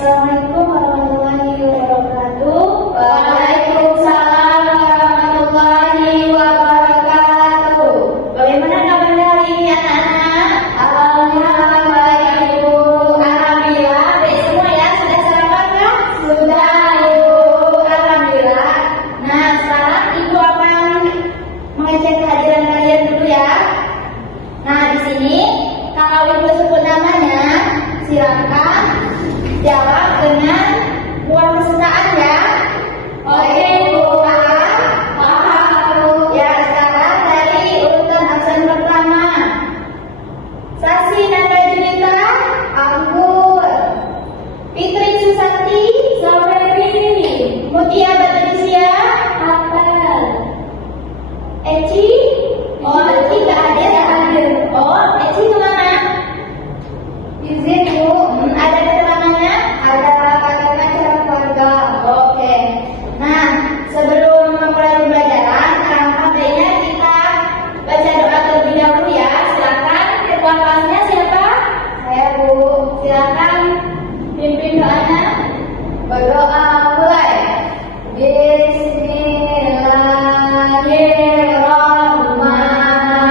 Assalamualaikum warahmatullahi wabarakatuh. Waalaikumsalam warahmatullahi wabarakatuh. Bagaimana kabarnya hari ini anak-anak? Alhamdulillah baik Ibu. Alhamdulillah baik semua ya. Sudah sarapan kah? Sudah Ibu. Alhamdulillah. Nah sekarang Ibu akan mengecek kehadiran kalian dulu ya. Nah di sini kalau Ibu sebut namanya, silakan jawab dengan buah kesukaan ya. Oke Bu, paham. Ya sekarang dari urutan absen pertama. Sasi Nanda Junita, anggur. Fitri Susanti, strawberry. Mutia Batrisya, apel. Eci, oh Eci gak hadir. Oh Eci kemana? Izin Bu. Ada keterangannya? Ada pakai acara keluarga. Oke. Nah, sebelum memulai pembelajaran, alangkah baiknya kita baca doa terlebih dahulu ya. Silakan ketua kelasnya siapa? Saya Bu. Silakan pimpin doanya. Berdoa mulai. Bismillahirrahmanirrahim.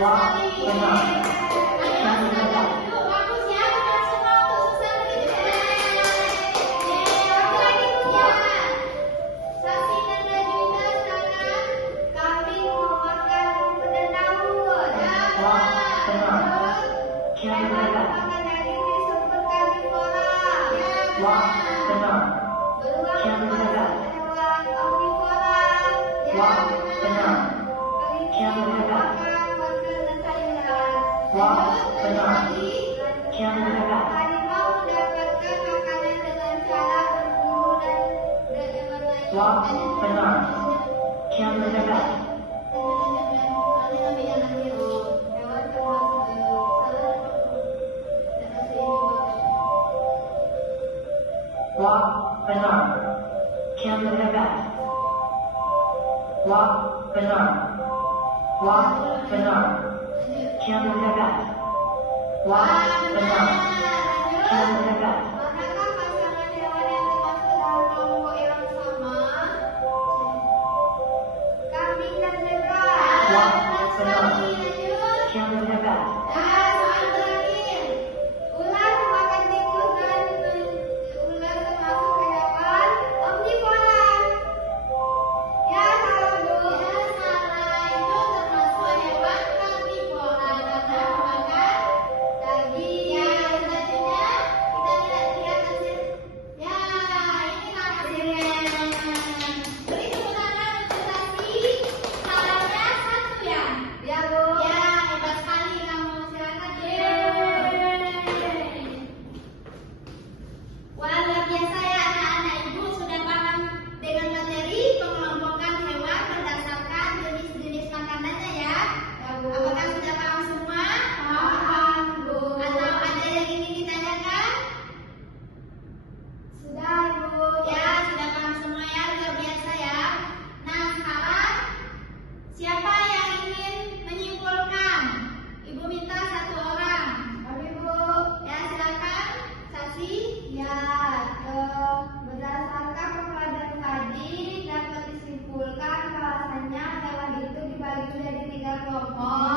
Wah, benar. Yang benar. Bagus ya, benar semua untuk Susanti. Saksi dan Rajunita silakan. Kambing memakan rumput dan daun. Wah, benar. Yang Hewan benar. memakan daging disebut karnivora. Wah, benar. Beruang Yang benar. termasuk hewan omnivora. Wah, benar. Kelinci Yang benar. makan wortel dan sayuran. Wah, Lanjut, benar. lagi. Yang benar. Harimau mendapatkan makanan dengan cara berburu dan hewan lain. Wah, benar. Yang benar. Wah, benar. Yang benar. Wah, benar. Wah, benar. Yang benar. Wah, benar. Yang benar. Manakah pasangan hewan yang termasuk dalam kelompok yang sama? Kambing dan zebra. Wah, Benar benar. sekali. Lanjut. Yang benar. Soal terakhir. Ular makan tikus dan ular termasuk hewan omnivora. Ya, salah dong. Ya, salah. Itu termasuk hewan karnivora karena makan daging. Ya, selanjutnya kita lihat hasil. Ya, inilah hasilnya. Beri tepuk tangan untuk Sasi. Salahnya satu ya. Ya, Bu. Ya, hebat sekali kamu. Silakan. Wah, luar biasa ya anak-anak. Ibu sudah paham dengan materi pengelompokan hewan berdasarkan jenis-jenis makanannya ya. Apakah sudah paham semua? Paham, Bu. Atau ada yang ingin ditanyakan? Sudah, Ibu. Ya, sudah paham semua ya. Luar biasa ya. Nah, sekarang siapa yang ingin menyimpulkan? Ibu minta satu orang. Kami, Bu. Ya, silakan. Saksi. Ya, berdasarkan pepelajaran tadi dapat disimpulkan bahwasanya hewan itu dibagi menjadi 3 kelompok.